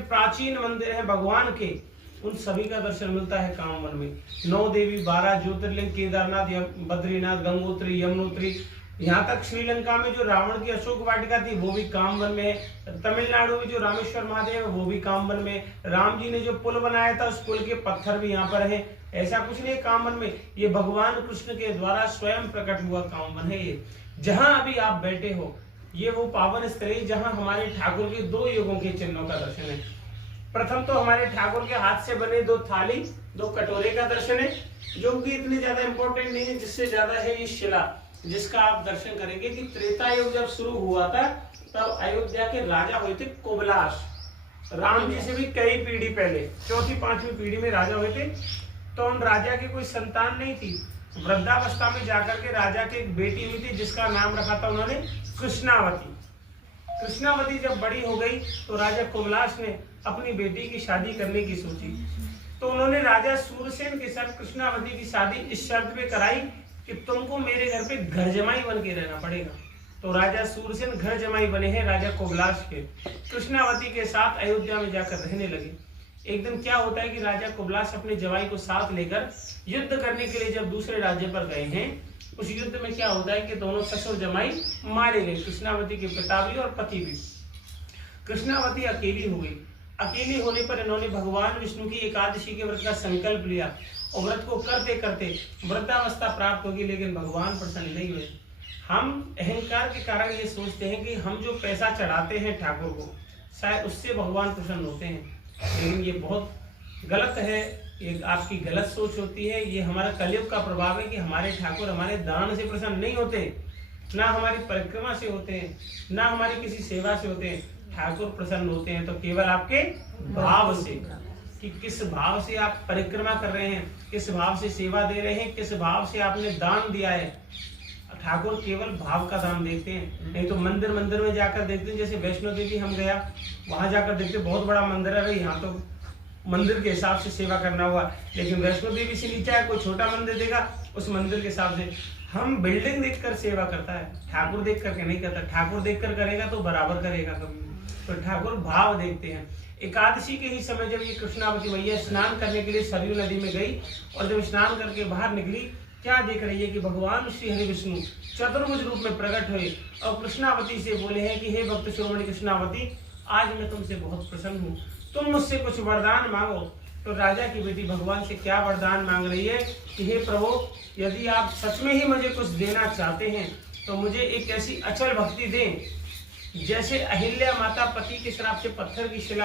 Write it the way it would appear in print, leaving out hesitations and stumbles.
प्राचीन मंदिर हैं भगवान के, उन सभी का दर्शन मिलता है कामवन में। 9 देवी, 12 ज्योतिर्लिंग, केदारनाथ, बद्रीनाथ, गंगोत्री, यमुनोत्री, यहाँ तक श्रीलंका में जो रावण की अशोक वाटिका थी वो भी कामवन में है। तमिलनाडु में जो रामेश्वर महादेव है वो भी कामवन में। राम जी ने जो पुल बनाया था उस पुल के पत्थर भी यहाँ पर हैं। ऐसा कुछ नहीं है कामवन में, ये भगवान कृष्ण के द्वारा स्वयं प्रकट हुआ कामवन है। ये जहां अभी आप बैठे हो ये वो पावन स्थल है जहां हमारे ठाकुर के 2 युगों के चिन्हों का दर्शन है। प्रथम तो हमारे ठाकुर के हाथ से बने 2 थाली, 2 कटोरे का दर्शन है, जो कि इतने ज्यादा इंपॉर्टेंट नहीं है। जिससे ज्यादा है ये शिला, जिसका आप दर्शन करेंगे कि त्रेता युग जब शुरू हुआ था तब अयोध्या के राजा हुए थे कोबलाश। राम जी से भी कई पीढ़ी पहले, 4वीं 5वीं पीढ़ी में राजा हुए थे। तो उन राजा की कोई संतान नहीं थी। वृद्धावस्था में जाकर के राजा की एक बेटी हुई थी जिसका नाम रखा था उन्होंने कृष्णावती। कृष्णावती जब बड़ी हो गई तो राजा कोबलाश ने अपनी बेटी की शादी करने की सोची। तो उन्होंने राजा सूरसेन के साथ कृष्णावती की शादी इस शर्त पे कराई कि तुमको मेरे घर पे घर जमाई बन के रहना पड़ेगा। तो राजा सूरसेन घर जमाई बने हैं राजा कोबलाश के। कृष्णावती के साथ अयोध्या में जाकर रहने लगे। एक दिन क्या होता है कि राजा कोबलाश अपने जवाई को साथ लेकर युद्ध करने के लिए जब दूसरे राज्य पर गए हैं, उस युद्ध में क्या होता है कि दोनों ससुर जमाई मारे गए, कृष्णावती के पिता भी और पति भी। कृष्णावती अकेली हो गई। अकेली होने पर इन्होंने भगवान विष्णु की एकादशी के व्रत का संकल्प लिया और व्रत को करते करते वृद्धावस्था प्राप्त होगी, लेकिन भगवान प्रसन्न नहीं हुए। हम अहंकार के कारण ये सोचते हैं कि हम जो पैसा चढ़ाते हैं ठाकुर को शायद उससे भगवान प्रसन्न होते हैं, लेकिन ये बहुत गलत है। ये आपकी गलत सोच होती है। ये हमारा कलयुग का प्रभाव है कि हमारे ठाकुर हमारे दान से प्रसन्न नहीं होते, ना हमारी परिक्रमा से होते हैं, ना हमारी किसी सेवा से होते हैं। ठाकुर प्रसन्न होते हैं तो केवल आपके भाव से, कि किस भाव से आप परिक्रमा कर रहे हैं, किस भाव से सेवा दे रहे हैं, किस भाव से आपने दान दिया है। ठाकुर केवल भाव का दान देते हैं। नहीं तो मंदिर में जाकर देखते हैं, जैसे वैष्णो देवी हम गया, वहां जाकर देखते बहुत बड़ा मंदिर है, यहाँ तो मंदिर के हिसाब से सेवा करना हुआ, लेकिन वैष्णो देवी से नीचे है कोई छोटा मंदिर देगा उस मंदिर के हिसाब से। हम बिल्डिंग देखकर सेवा करता है, ठाकुर देख करके नहीं करता। ठाकुर देखकर करेगा तो बराबर करेगा कभी। तो ठाकुर भाव देखते हैं। एकादशी के ही समय जब ये कृष्णावती मैया स्नान करने के लिए सरयू नदी में गई और जब स्नान करके बाहर निकली, क्या देख रही है कि भगवान श्री हरि विष्णु चतुर्भुज रूप में प्रकट हुए और कृष्णावती से बोले हैं कि हे भक्त शिरोमणि कृष्णावती, आज मैं तुमसे बहुत प्रसन्न हूँ, तुम मुझसे कुछ वरदान मांगो। तो राजा की बेटी भगवान से क्या वरदान मांग रही है कि हे प्रभु, यदि आप सच में ही मुझे कुछ देना चाहते हैं तो मुझे एक ऐसी अचल भक्ति दें जैसे अहिल्या माता पति के श्राप से पत्थर की शिला